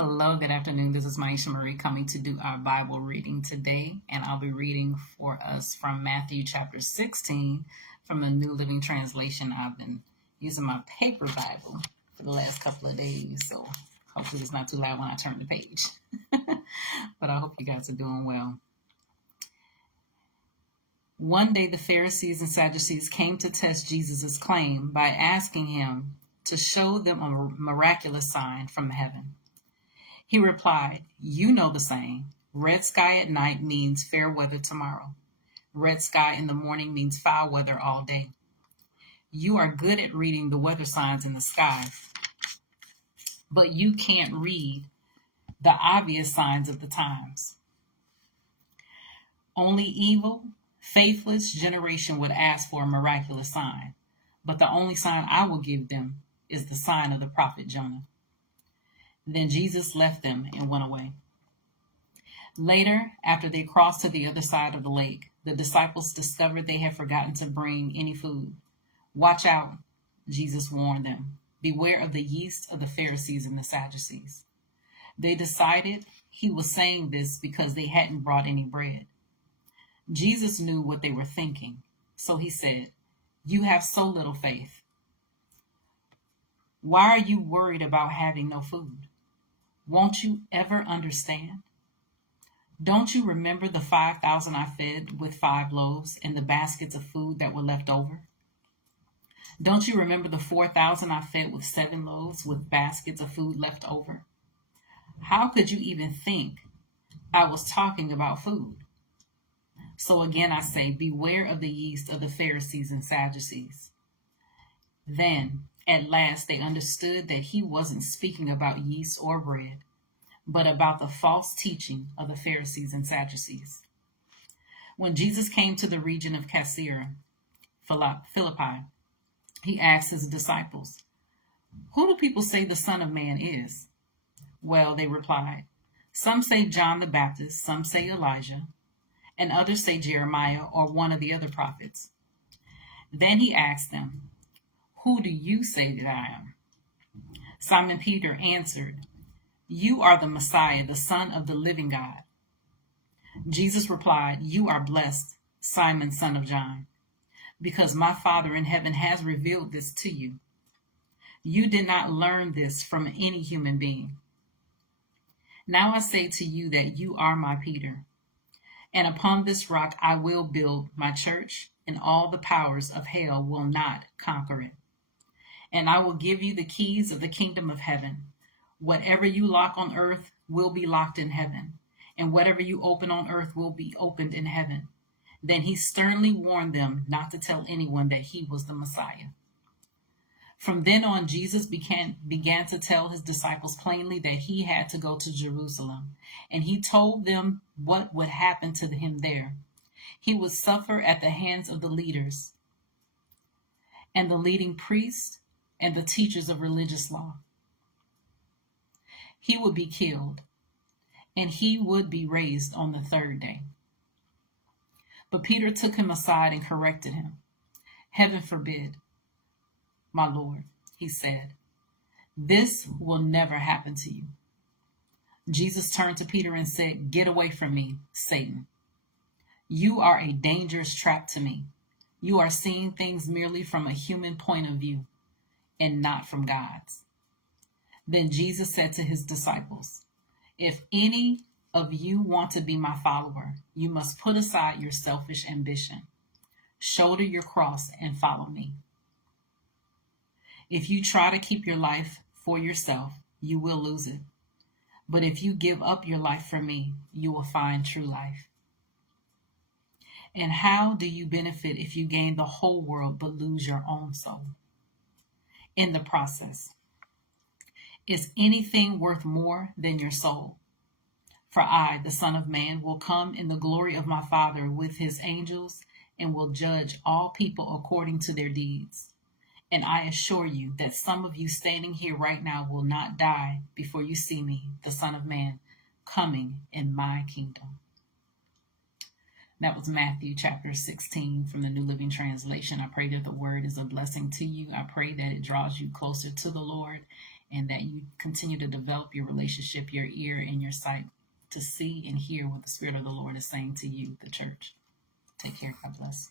Hello, good afternoon. This is Myesha Marie coming to do our Bible reading today, and I'll be reading for us from Matthew chapter 16 from the New Living Translation. I've been using my paper Bible for the last couple of days, so hopefully it's not too loud when I turn the page. But I hope you guys are doing well. One day the Pharisees and Sadducees came to test Jesus' claim by asking him to show them a miraculous sign from heaven. He replied, "You know the saying, red sky at night means fair weather tomorrow. Red sky in the morning means foul weather all day. You are good at reading the weather signs in the sky, but you can't read the obvious signs of the times. Only evil, faithless generation would ask for a miraculous sign, but the only sign I will give them is the sign of the prophet Jonah." Then Jesus left them and went away. Later, after they crossed to the other side of the lake, the disciples discovered they had forgotten to bring any food. "Watch out," Jesus warned them. "Beware of the yeast of the Pharisees and the Sadducees." They decided he was saying this because they hadn't brought any bread. Jesus knew what they were thinking, so he said, "You have so little faith. Why are you worried about having no food? Won't you ever understand? Don't you remember the 5,000 I fed with 5 loaves and the baskets of food that were left over? Don't you remember the 4,000 I fed with 7 loaves with baskets of food left over? How could you even think I was talking about food? So again I say, beware of the yeast of the Pharisees and Sadducees." Then, at last, they understood that he wasn't speaking about yeast or bread, but about the false teaching of the Pharisees and Sadducees. When Jesus came to the region of Caesarea Philippi, he asked his disciples, "Who do people say the Son of Man is?" "Well," they replied, "some say John the Baptist, some say Elijah, and others say Jeremiah or one of the other prophets." Then he asked them, "Who do you say that I am?" Simon Peter answered, "You are the Messiah, the Son of the living God." Jesus replied, "You are blessed, Simon, son of John, because my Father in heaven has revealed this to you. You did not learn this from any human being. Now I say to you that you are my Peter, and upon this rock I will build my church, and all the powers of hell will not conquer it. And I will give you the keys of the kingdom of heaven. Whatever you lock on earth will be locked in heaven, and whatever you open on earth will be opened in heaven." Then he sternly warned them not to tell anyone that he was the Messiah. From then on, Jesus began to tell his disciples plainly that he had to go to Jerusalem, and he told them what would happen to him there. He would suffer at the hands of the leaders and the leading priests and the teachers of religious law. He would be killed, and he would be raised on the 3rd day. But Peter took him aside and corrected him. "Heaven forbid, my Lord," he said. "This will never happen to you." Jesus turned to Peter and said, "Get away from me, Satan. You are a dangerous trap to me. You are seeing things merely from a human point of view and not from God's." Then Jesus said to his disciples, "If any of you want to be my follower, you must put aside your selfish ambition, shoulder your cross, and follow me. If you try to keep your life for yourself, you will lose it. But if you give up your life for me, you will find true life. And how do you benefit if you gain the whole world but lose your own soul in the process? Is anything worth more than your soul? For I, the Son of Man, will come in the glory of my Father with his angels and will judge all people according to their deeds. And I assure you that some of you standing here right now will not die before you see me, the Son of Man, coming in my kingdom." That was Matthew chapter 16 from the New Living Translation. I pray that the word is a blessing to you. I pray that it draws you closer to the Lord and that you continue to develop your relationship, your ear, and your sight to see and hear what the Spirit of the Lord is saying to you, the church. Take care. God bless.